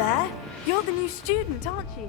there. You're the new student, aren't you?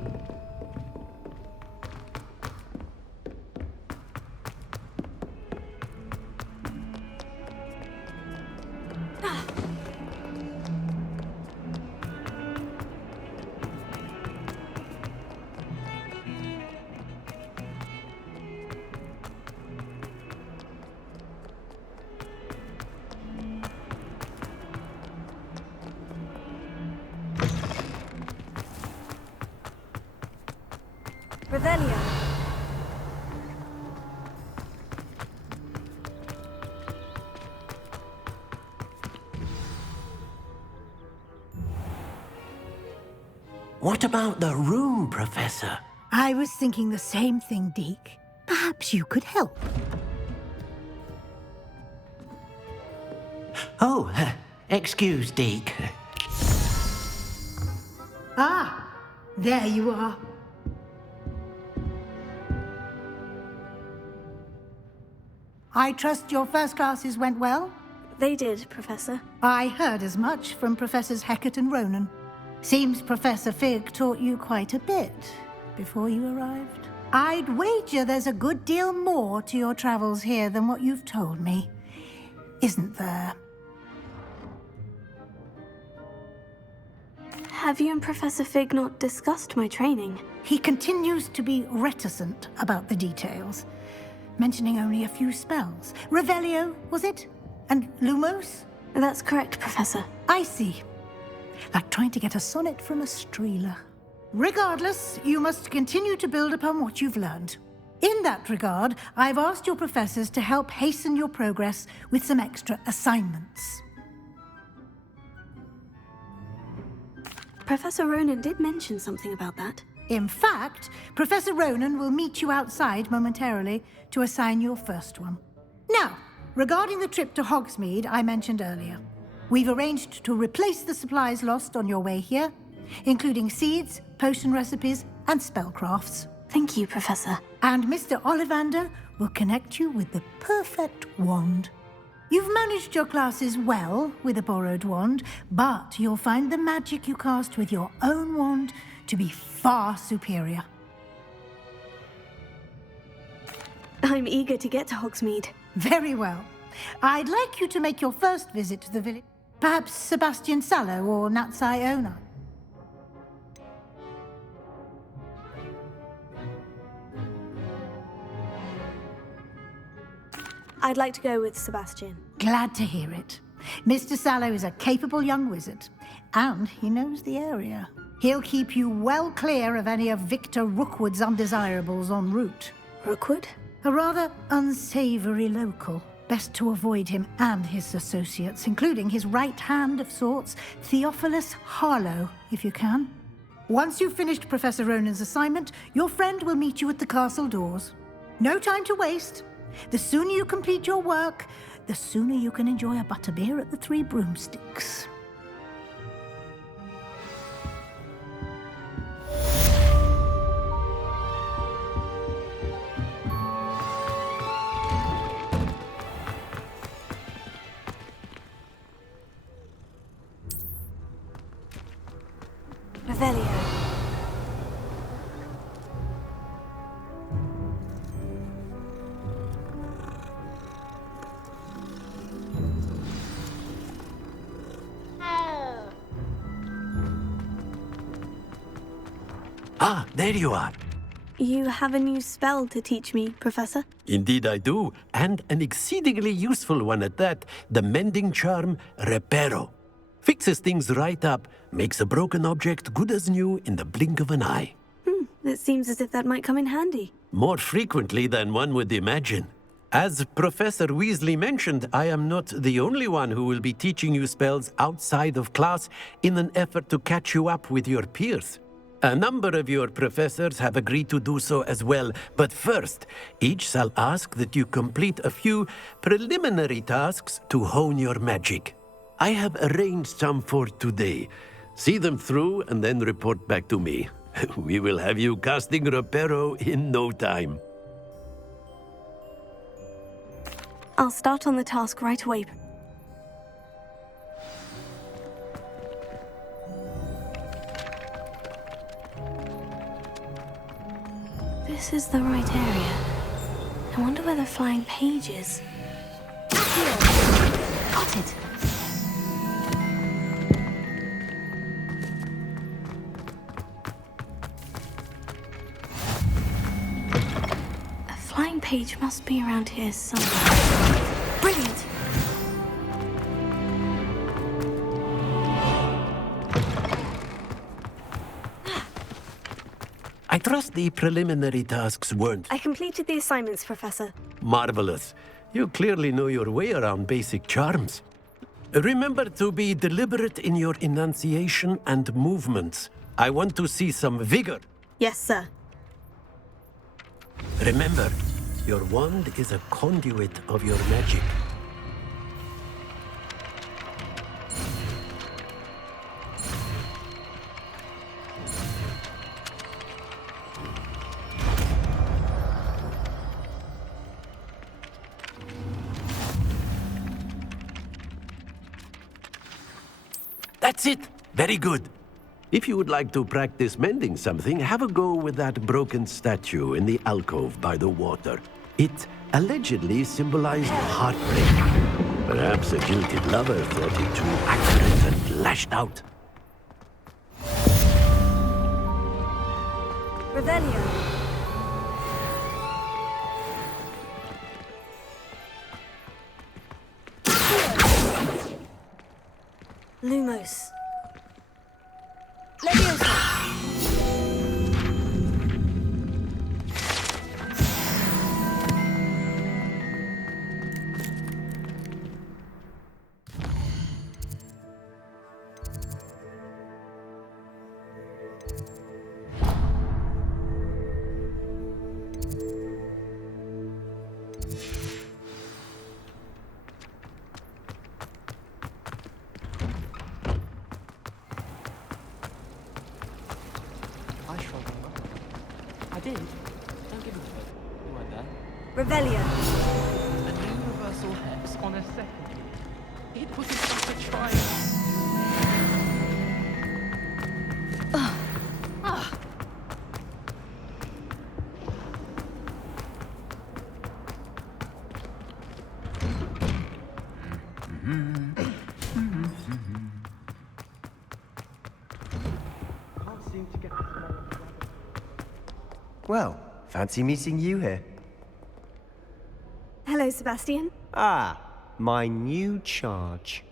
Revelio. What about the room, Professor? I was thinking the same thing, Deke. Perhaps you could help. Oh, excuse, Deke. Ah, there you are. I trust your first classes went well? They did, Professor. I heard as much from Professors Hecat and Ronan. Seems Professor Fig taught you quite a bit before you arrived. I'd wager there's a good deal more to your travels here than what you've told me, isn't there? Have you and Professor Fig not discussed my training? He continues to be reticent about the details, mentioning only a few spells. Revelio, was it? And Lumos? That's correct, Professor. I see. Like trying to get a sonnet from a streeler. Regardless, you must continue to build upon what you've learned. In that regard, I've asked your professors to help hasten your progress with some extra assignments. Professor Ronan did mention something about that. In fact, Professor Ronan will meet you outside momentarily to assign your first one. Now, regarding the trip to Hogsmeade I mentioned earlier, we've arranged to replace the supplies lost on your way here, including seeds, potion recipes, and spellcrafts. Thank you, Professor. And Mr. Ollivander will connect you with the perfect wand. You've managed your classes well with a borrowed wand, but you'll find the magic you cast with your own wand to be far superior. I'm eager to get to Hogsmeade. Very well. I'd like you to make your first visit to the village. Perhaps Sebastian Sallow or Natsai Ona. I'd like to go with Sebastian. Glad to hear it. Mr. Sallow is a capable young wizard, and he knows the area. He'll keep you well clear of any of Victor Rookwood's undesirables en route. Rookwood? A rather unsavory local. Best to avoid him and his associates, including his right hand of sorts, Theophilus Harlow, if you can. Once you've finished Professor Ronan's assignment, your friend will meet you at the castle doors. No time to waste. The sooner you complete your work, the sooner you can enjoy a butterbeer at the Three Broomsticks. Revelio. Ah, there you are. You have a new spell to teach me, Professor? Indeed I do, and an exceedingly useful one at that, the mending charm Reparo. Fixes things right up, makes a broken object good as new in the blink of an eye. It seems as if that might come in handy. More frequently than one would imagine. As Professor Weasley mentioned, I am not the only one who will be teaching you spells outside of class in an effort to catch you up with your peers. A number of your professors have agreed to do so as well, but first, each shall ask that you complete a few preliminary tasks to hone your magic. I have arranged some for today. See them through and then report back to me. We will have you casting Reparo in no time. I'll start on the task right away. This is the right area. I wonder where the flying page is. Got it. A flying page must be around here somewhere. Brilliant! I trust the preliminary tasks weren't I completed the assignments, Professor. marvelous. You clearly know your way around basic charms. Remember to be deliberate in your enunciation and movements. I want to see some vigor. Yes, sir. Remember, your wand is a conduit of your magic. That's it! Very good. If you would like to practice mending something, have a go with that broken statue in the alcove by the water. It allegedly symbolized heartbreak. Perhaps a jilted lover thought it too accurate and lashed out. Revelio. Lumos. Leviosa. I did. Don't give it to me. You weren't there. Revelio. A universal hex on a second. It was such a triumph. Well, fancy meeting you here. Hello, Sebastian. Ah, my new charge.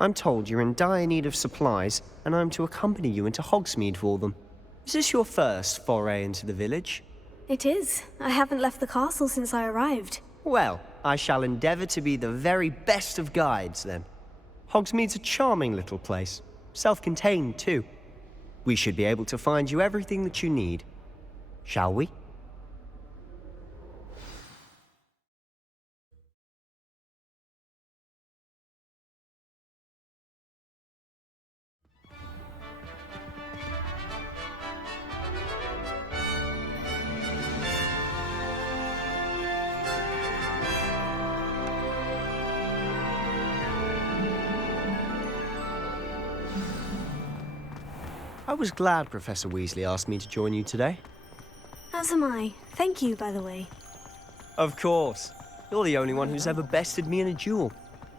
I'm told you're in dire need of supplies, and I'm to accompany you into Hogsmeade for them. Is this your first foray into the village? It is. I haven't left the castle since I arrived. Well, I shall endeavour to be the very best of guides, then. Hogsmeade's a charming little place. Self-contained, too. We should be able to find you everything that you need. Shall we? I was glad Professor Weasley asked me to join you today. As am I. Thank you, by the way. Of course. You're the only one who's ever bested me in a duel.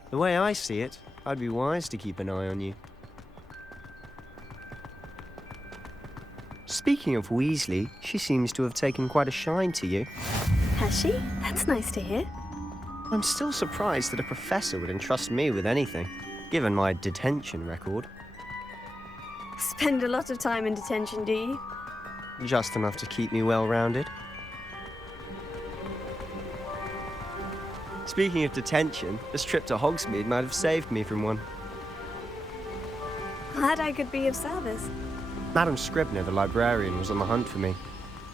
The way I see it, I'd be wise to keep an eye on you. Speaking of Weasley, she seems to have taken quite a shine to you. Has she? That's nice to hear. I'm still surprised that a professor would entrust me with anything, given my detention record. Spend a lot of time in detention, do you? Just enough to keep me well-rounded. Speaking of detention, this trip to Hogsmeade might have saved me from one. Glad I could be of service. Madam Scribner, the librarian, was on the hunt for me,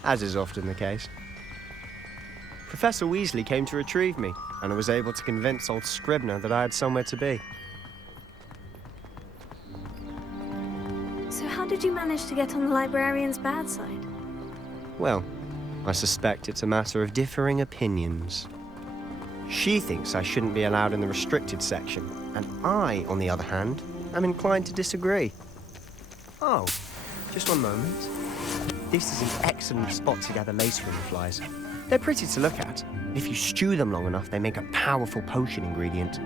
as is often the case. Professor Weasley came to retrieve me, and I was able to convince old Scribner that I had somewhere to be. So how did you manage to get on the librarian's bad side? Well, I suspect it's a matter of differing opinions. She thinks I shouldn't be allowed in the restricted section, and I, on the other hand, am inclined to disagree. Oh, just one moment. this is an excellent spot to gather lace-ring flies. They're pretty to look at. If you stew them long enough, they make a powerful potion ingredient.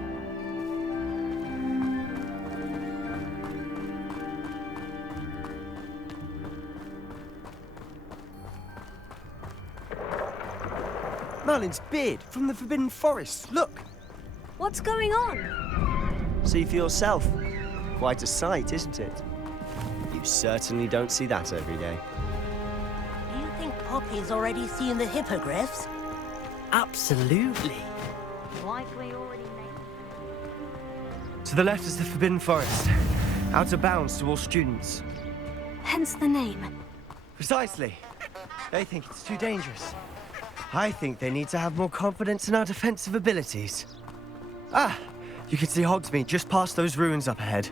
Merlin's beard from the Forbidden Forest. Look! What's going on? See for yourself. Quite a sight, isn't it? You certainly don't see that every day. Do you think Poppy's already seen the hippogriffs? Absolutely. Likely already made. To the left is the Forbidden Forest. Out of bounds to all students. Hence the name. Precisely. They think it's too dangerous. I think they need to have more confidence in our defensive abilities. Ah! You can see Hogsmeade just past those ruins up ahead.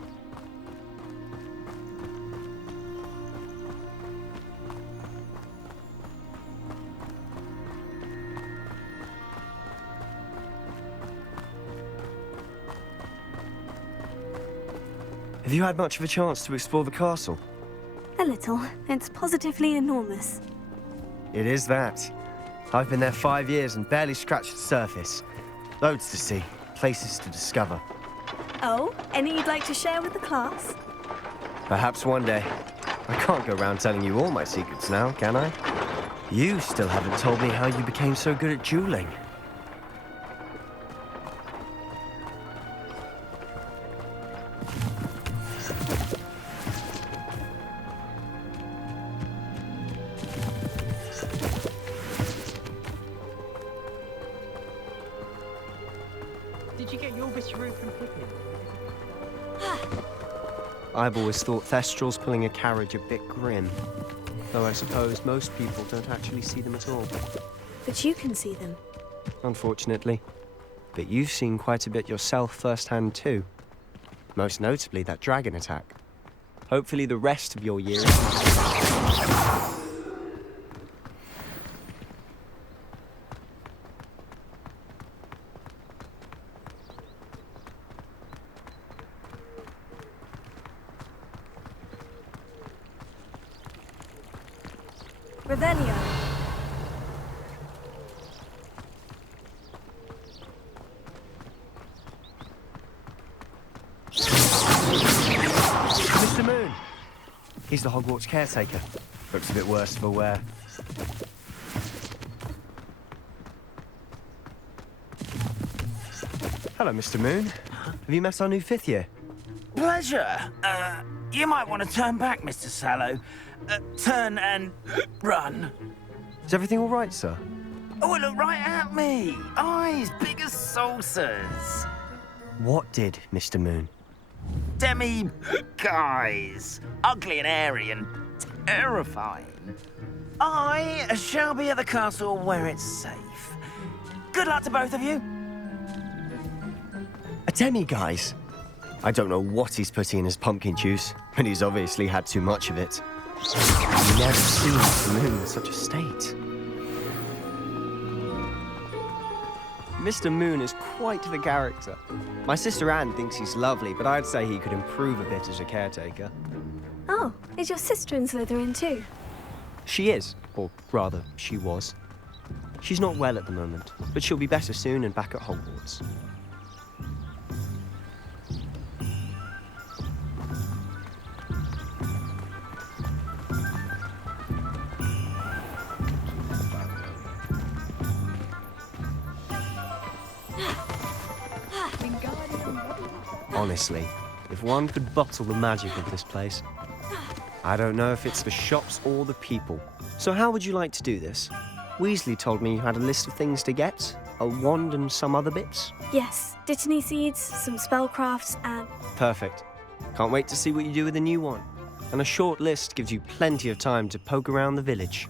Have you had much of a chance to explore the castle? A little. It's positively enormous. It is that. I've been there 5 years and barely scratched the surface. Loads to see, places to discover. Oh, any you'd like to share with the class? Perhaps one day. I can't go around telling you all my secrets now, can I? You still haven't told me how you became so good at dueling. Did you get your whiskeroo from Pippin? I've always thought Thestral's pulling a carriage a bit grim. Though I suppose most people don't actually see them at all. But you can see them. Unfortunately. But you've seen quite a bit yourself firsthand too. Most notably that dragon attack. Hopefully the rest of your year... Revelio. Mr. Moon! He's the Hogwarts caretaker. Looks a bit worse for wear. Hello, Mr. Moon. Have you met our new 5th year? Pleasure. You might want to turn back, Mr. Sallow. Turn and run. Is everything all right, sir? Oh, look right at me. Eyes big as saucers. What did, Mr. Moon? Guys. Ugly and airy and terrifying. I shall be at the castle where it's safe. Good luck to both of you. A demi-guise? I don't know what he's putting in his pumpkin juice, but he's obviously had too much of it. I've never seen Mr. Moon in such a state. Mr. Moon is quite the character. My sister Anne thinks he's lovely, but I'd say he could improve a bit as a caretaker. Oh, is your sister in Slytherin too? She is, or rather, she was. She's not well at the moment, but she'll be better soon and back at Hogwarts. Honestly, if one could bottle the magic of this place. I don't know if it's the shops or the people. So how would you like to do this? Weasley told me you had a list of things to get, a wand and some other bits. Yes, Dittany seeds, some spellcrafts, and... Perfect. Can't wait to see what you do with the new one. And a short list gives you plenty of time to poke around the village.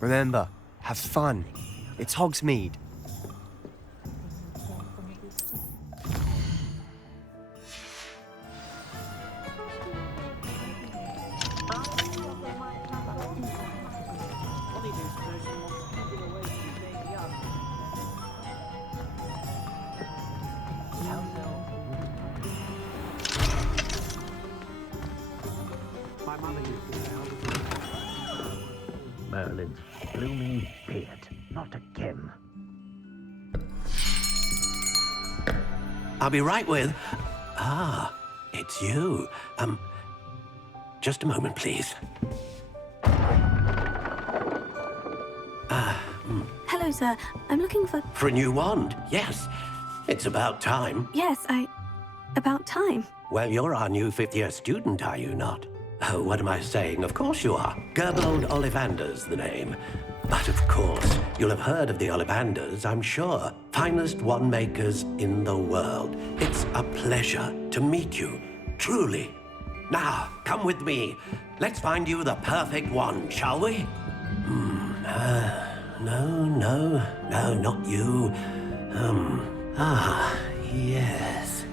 Remember, have fun. It's Hogsmeade. My mother used to Merlin's blooming beard. Not again. I'll be right with... Ah, it's you. Just a moment, please. Hello, sir. I'm looking for... For a new wand, yes. It's about time. Yes, about time. Well, you're our new fifth-year student, are you not? Oh, what am I saying? Of course you are. Gerbold Ollivander's the name. But of course, you'll have heard of the Ollivanders, I'm sure. Finest wand makers in the world. It's a pleasure to meet you, truly. Now, come with me. Let's find you the perfect wand, shall we? No, not you. Yes.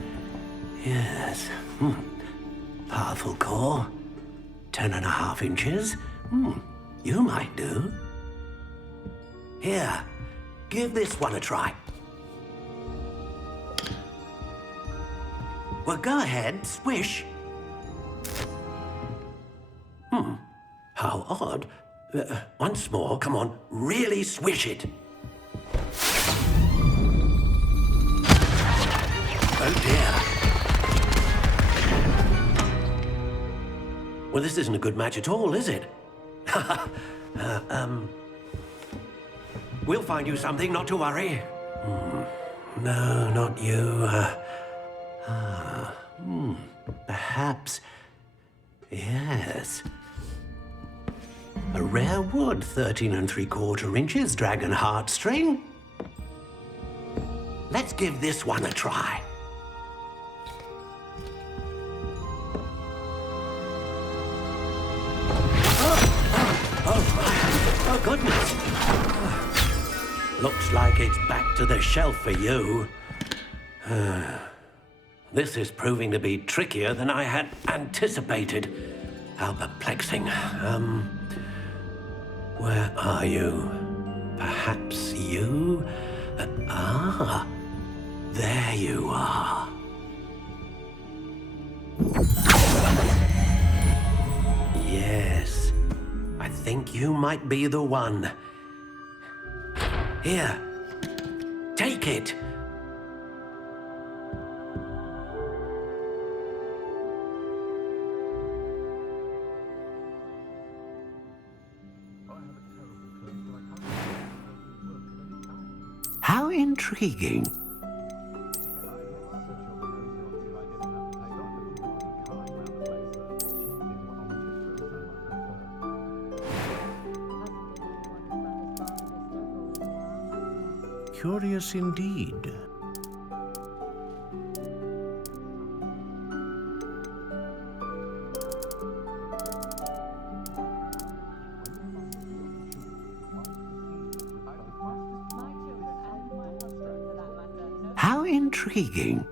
Powerful core. 10.5 inches. You might do. Here, give this one a try. Well, go ahead, swish. How odd. Once more, come on, really swish it. Oh dear. Well, this isn't a good match at all, is it? We'll find you something, not to worry. No, not you. Perhaps... Yes. A rare wood, 13 3/4 inches, dragon heartstring. Let's give this one a try. Oh, goodness. Looks like it's back to the shelf for you. This is proving to be trickier than I had anticipated. How perplexing. Where are you? Perhaps you? There you are. Yes, I think you might be the one. Here, take it. How intriguing. Curious indeed. How intriguing.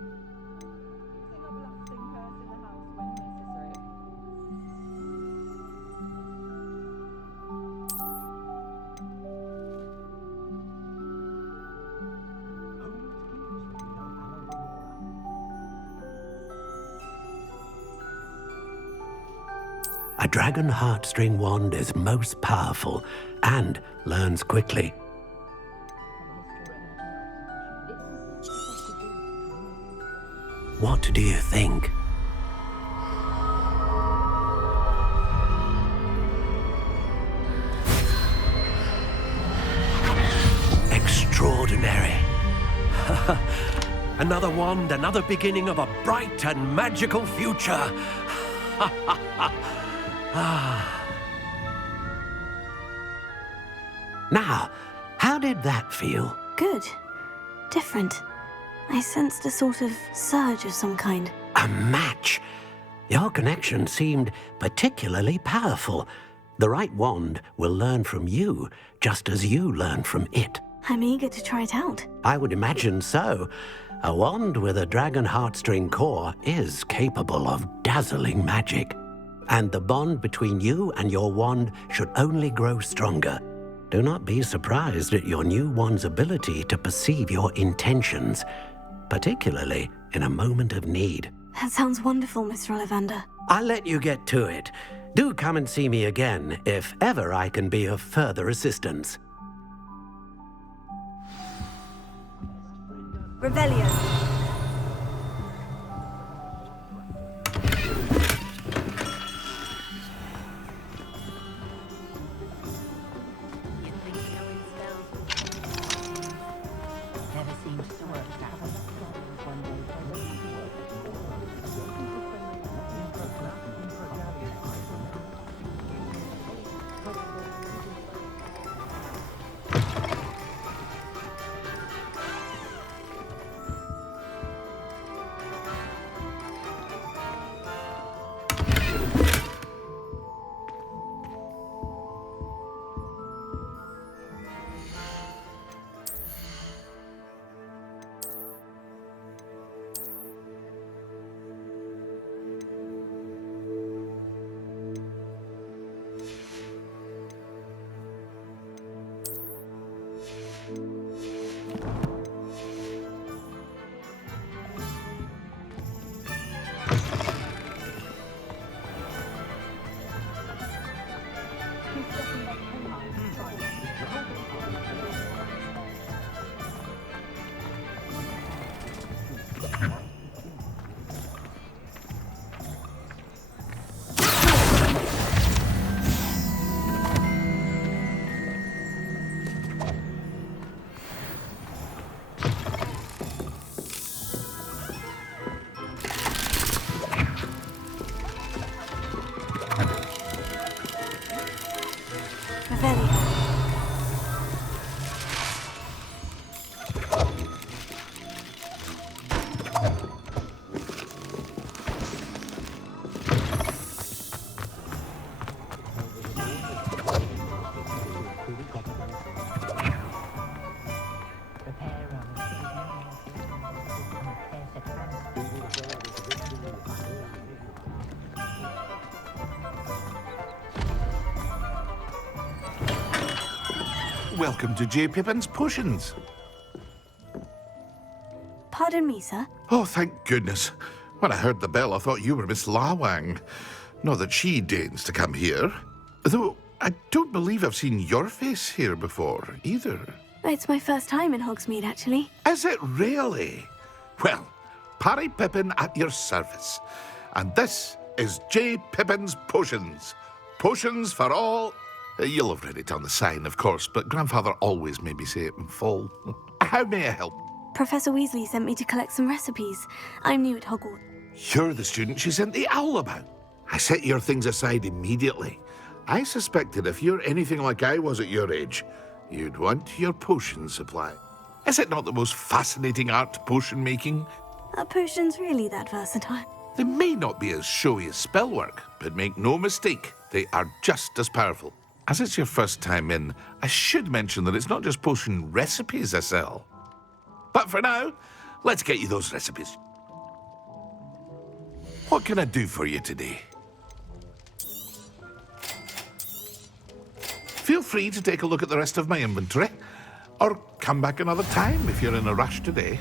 A dragon heartstring wand is most powerful and learns quickly. What do you think? Extraordinary. Another wand, another beginning of a bright and magical future. Now, how did that feel? Good. Different. I sensed a sort of surge of some kind. A match. Your connection seemed particularly powerful. The right wand will learn from you, just as you learn from it. I'm eager to try it out. I would imagine so. A wand with a dragon heartstring core is capable of dazzling magic. And the bond between you and your wand should only grow stronger. Do not be surprised at your new wand's ability to perceive your intentions, particularly in a moment of need. That sounds wonderful, Mr. Ollivander. I'll let you get to it. Do come and see me again if ever I can be of further assistance. Revelio. Never seems to work out. One day, Welcome to J. Pippin's Potions. Pardon me, sir. Oh, thank goodness. When I heard the bell, I thought you were Miss Lawang. Not that she deigns to come here. Though I don't believe I've seen your face here before, either. It's my first time in Hogsmeade, actually. Is it really? Well, Parry Pippin at your service. And this is J. Pippin's Potions. Potions for all... You'll have read it on the sign, of course, but Grandfather always made me say it in full. How may I help? Professor Weasley sent me to collect some recipes. I'm new at Hogwarts. You're the student she sent the owl about. I set your things aside immediately. I suspected if you're anything like I was at your age, you'd want your potion supply. Is it not the most fascinating art, potion making? Are potions really that versatile? They may not be as showy as spellwork, but make no mistake, they are just as powerful. As it's your first time in, I should mention that it's not just potion recipes I sell. But for now, let's get you those recipes. What can I do for you today? Feel free to take a look at the rest of my inventory, or come back another time if you're in a rush today.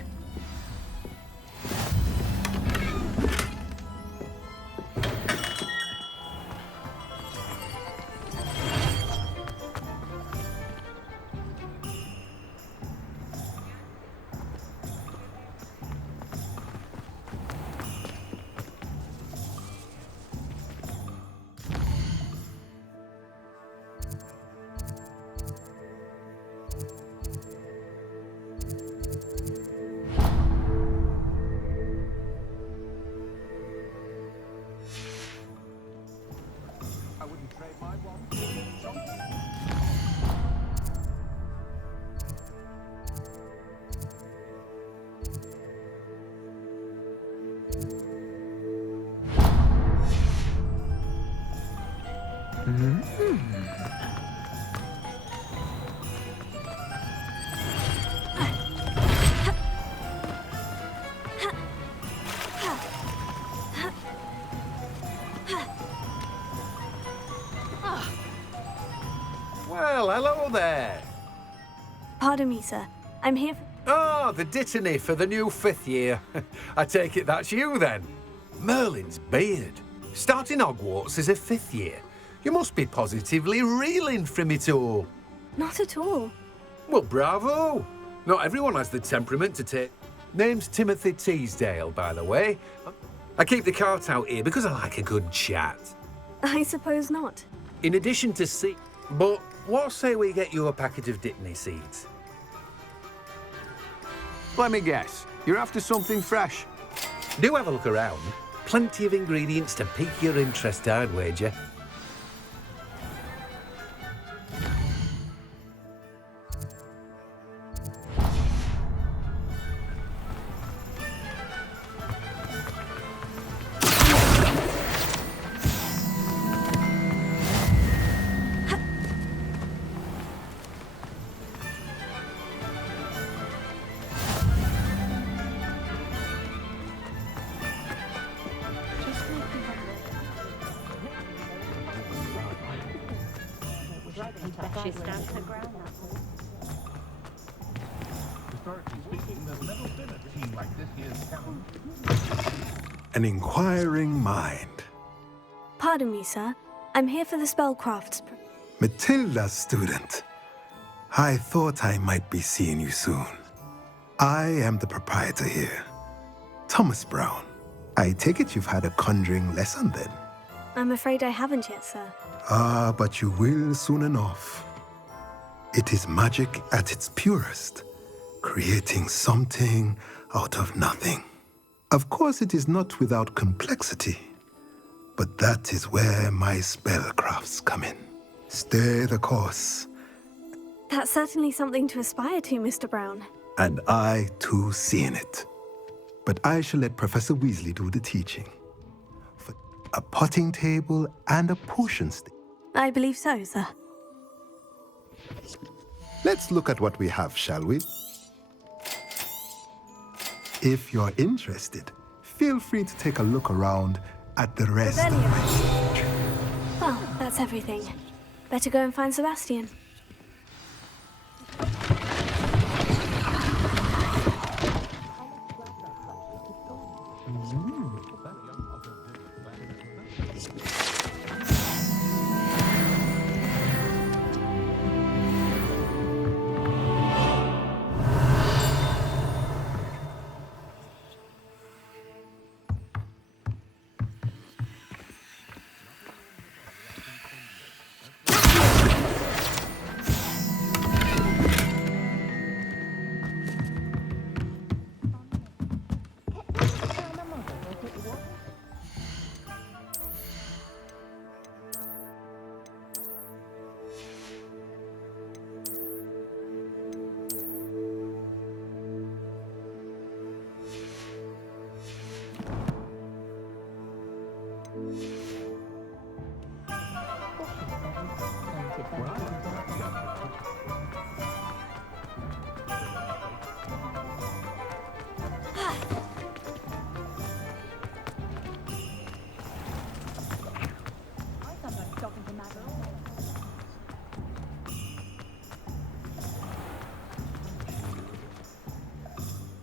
Well, hello there. Pardon me, sir. I'm here for... Oh, the dittany for the new 5th year. I take it that's you, then. Merlin's beard. Starting Hogwarts as a 5th year. You must be positively reeling from it all. Not at all. Well, bravo. Not everyone has the temperament to take... Name's Timothy Teasdale, by the way. I keep the cart out here because I like a good chat. I suppose not. In addition to but what say we get you a packet of Dittany seeds? Let me guess. You're after something fresh. Do have a look around. Plenty of ingredients to pique your interest, I'd wager. An inquiring mind. Pardon me, sir. I'm here for the spellcrafts. Matilda's student. I thought I might be seeing you soon. I am the proprietor here, Thomas Brown. I take it you've had a conjuring lesson then? I'm afraid I haven't yet, sir. Ah, but you will soon enough. It is magic at its purest, creating something out of nothing. Of course, it is not without complexity, but that is where my spellcrafts come in. Stay the course. That's certainly something to aspire to, Mr. Brown. And I, too, see in it. But I shall let Professor Weasley do the teaching. For a potting table and a potion stick. I believe so, sir. Let's look at what we have, shall we? If you're interested, feel free to take a look around at the rest of my... Well, that's everything. Better go and find Sebastian.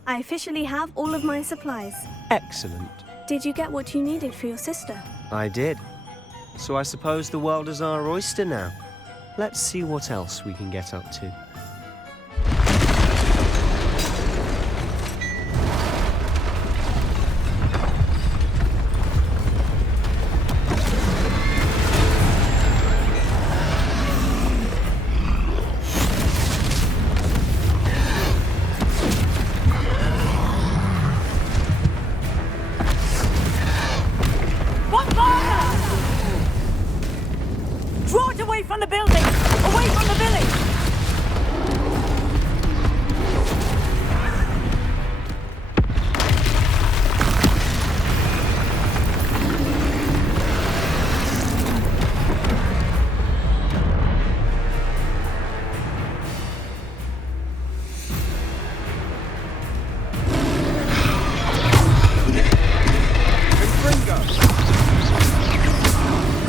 I officially have all of my supplies. Excellent. Did you get what you needed for your sister? I did. So I suppose the world is our oyster now. Let's see what else we can get up to. Draw it away from the building! Away from the village!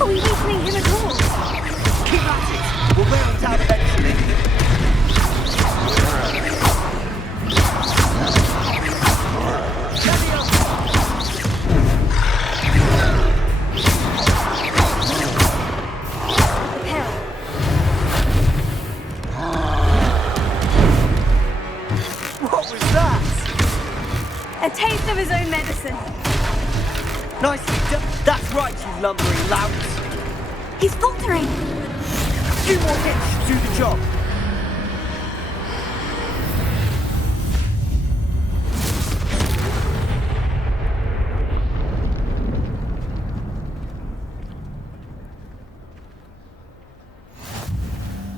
Are we weakening him at all? Keep at it! That's right, you lumbering louts. He's faltering! A few more hits to do the job.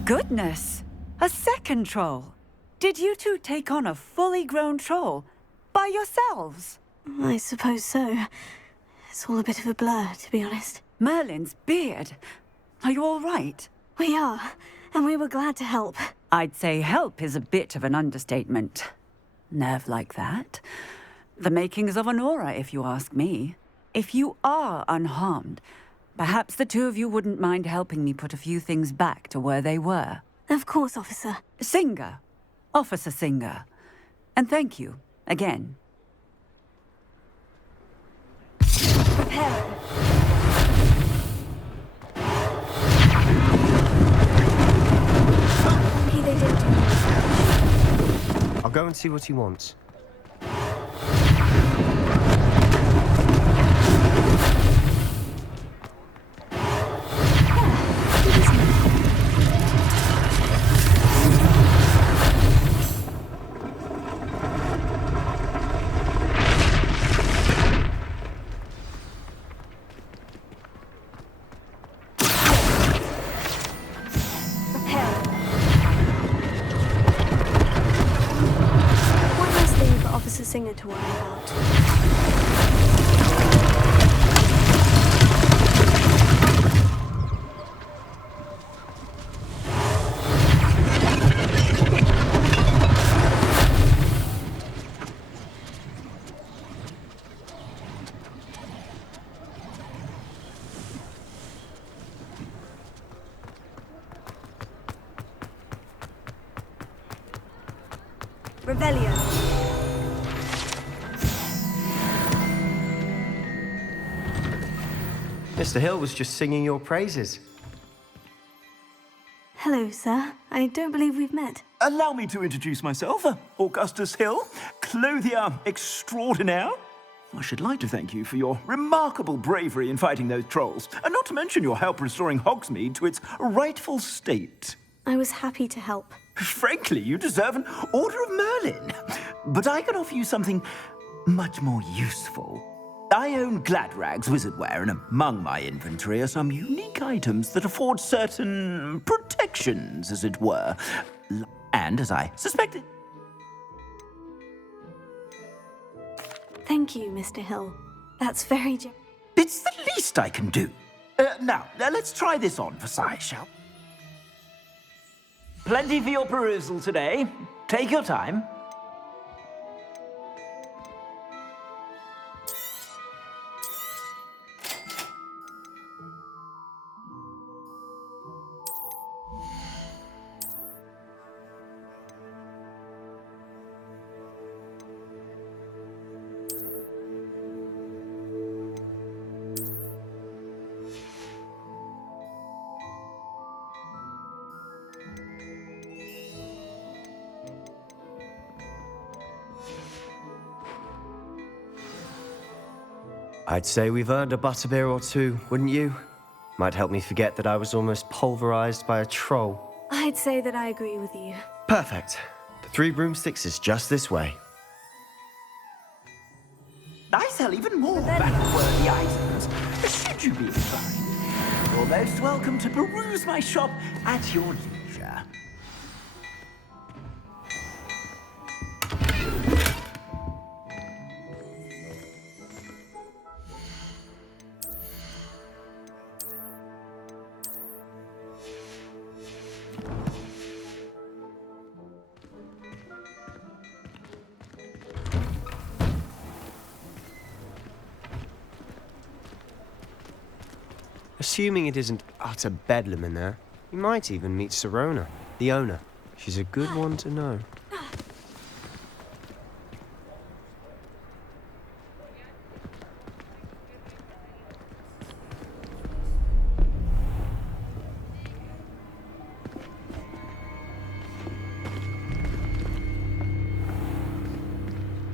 Goodness! A second troll! Did you two take on a fully grown troll? By yourselves? I suppose so. It's all a bit of a blur, to be honest. Merlin's beard. Are you all right? We are, and we were glad to help. I'd say help is a bit of an understatement. Nerve like that. The makings of an aura, if you ask me. If you are unharmed, perhaps the two of you wouldn't mind helping me put a few things back to where they were. Of course, officer. Singer. Officer Singer. And thank you, again. Prepare. Maybe they did do I'll go and see what he wants. Singer to worry about. Revelio. Mr. Hill was just singing your praises. Hello, sir. I don't believe we've met. Allow me to introduce myself, Augustus Hill, clothier extraordinaire. I should like to thank you for your remarkable bravery in fighting those trolls, and not to mention your help restoring Hogsmeade to its rightful state. I was happy to help. Frankly, you deserve an Order of Merlin. But I can offer you something much more useful. I own Gladrag's wizardware, and among my inventory are some unique items that afford certain protections, as it were. And, as I suspected... Thank you, Mr. Hill. That's very It's the least I can do. Now, let's try this on for size, shall we? Plenty for your perusal today. Take your time. I'd say we've earned a butterbeer or two, wouldn't you? Might help me forget that I was almost pulverized by a troll. I'd say that I agree with you. Perfect. The 3 broomsticks is just this way. I sell even more battle-worthy items, should you be inclined. You're most welcome to peruse my shop at your leisure. Assuming it isn't utter bedlam in there, you might even meet Sirona, the owner. She's a good one to know.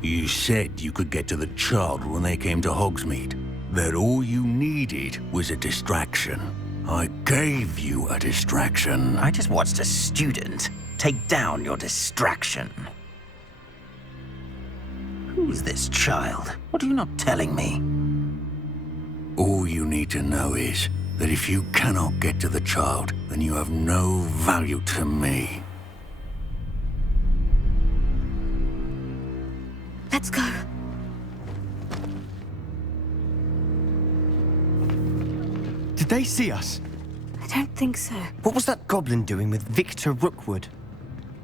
You said you could get to the child when they came to Hogsmeade. that all you needed was a distraction. I gave you a distraction. I just watched a student take down your distraction. Who's this child? What are you not telling me? All you need to know is that if you cannot get to the child, then you have no value to me. Let's go. Did they see us? I don't think so. What was that goblin doing with Victor Rookwood?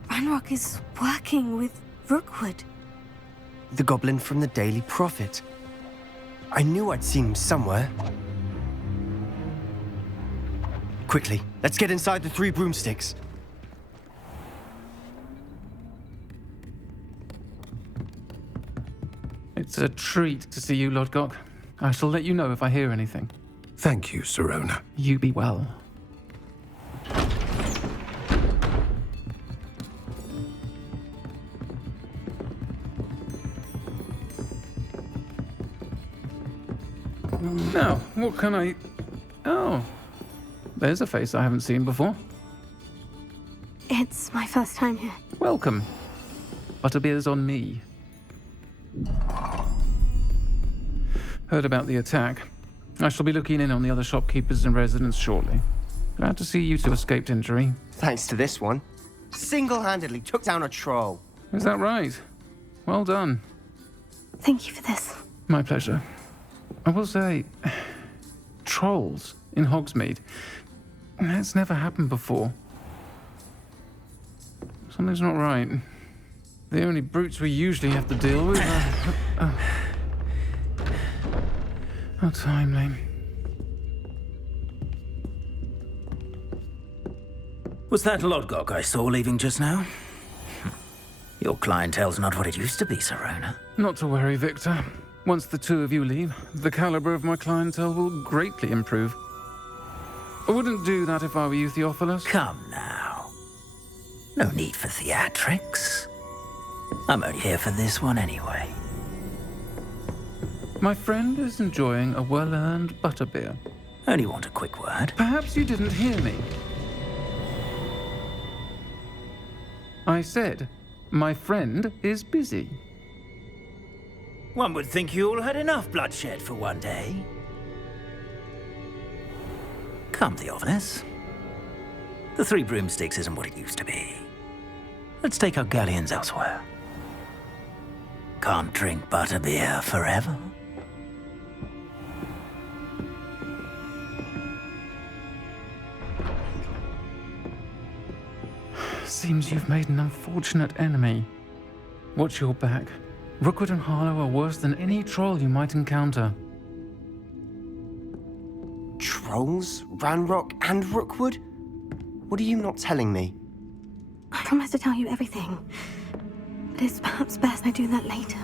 Ranrock is working with Rookwood. The goblin from the Daily Prophet. I knew I'd seen him somewhere. Quickly, let's get inside the 3 broomsticks. It's a treat to see you, Lodgok. I shall let you know if I hear anything. Thank you, Sirona. You be well. Now, what can I... Oh, there's a face I haven't seen before. It's my first time here. Welcome. Butterbeer's on me. Heard about the attack. I shall be looking in on the other shopkeepers and residents shortly. Glad to see you two escaped injury. Thanks to this one. Single-handedly took down a troll. Is that right? Well done. Thank you for this. My pleasure. I will say, trolls in Hogsmeade. That's never happened before. Something's not right. The only brutes we usually have to deal with are... How timely. Was that Lodgok I saw leaving just now? Your clientele's not what it used to be, Sirona. Not to worry, Victor. Once the two of you leave, the caliber of my clientele will greatly improve. I wouldn't do that if I were you, Theophilus. Come now. No need for theatrics. I'm only here for this one anyway. My friend is enjoying a well-earned butterbeer. Only want a quick word. Perhaps you didn't hear me. I said, my friend is busy. One would think you all had enough bloodshed for one day. Come, Theophilus. The 3 broomsticks isn't what it used to be. Let's take our galleons elsewhere. Can't drink butterbeer forever. Seems you've made an unfortunate enemy. Watch your back. Rookwood and Harlow are worse than any troll you might encounter. Trolls? Ranrock and Rookwood? What are you not telling me? I promise to tell you everything. But it's perhaps best I do that later.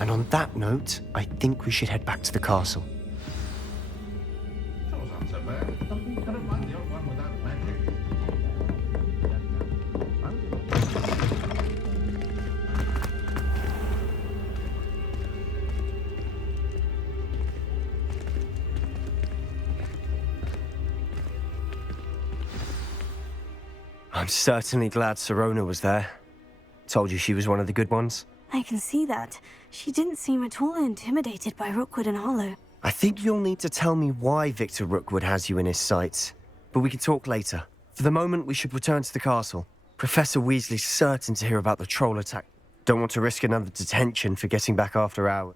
And on that note, I think we should head back to the castle. I'm certainly glad Sirona was there. Told you she was one of the good ones. I can see that. She didn't seem at all intimidated by Rookwood and Harlow. I think you'll need to tell me why Victor Rookwood has you in his sights. But we can talk later. For the moment, we should return to the castle. Professor Weasley's certain to hear about the troll attack. Don't want to risk another detention for getting back after hours.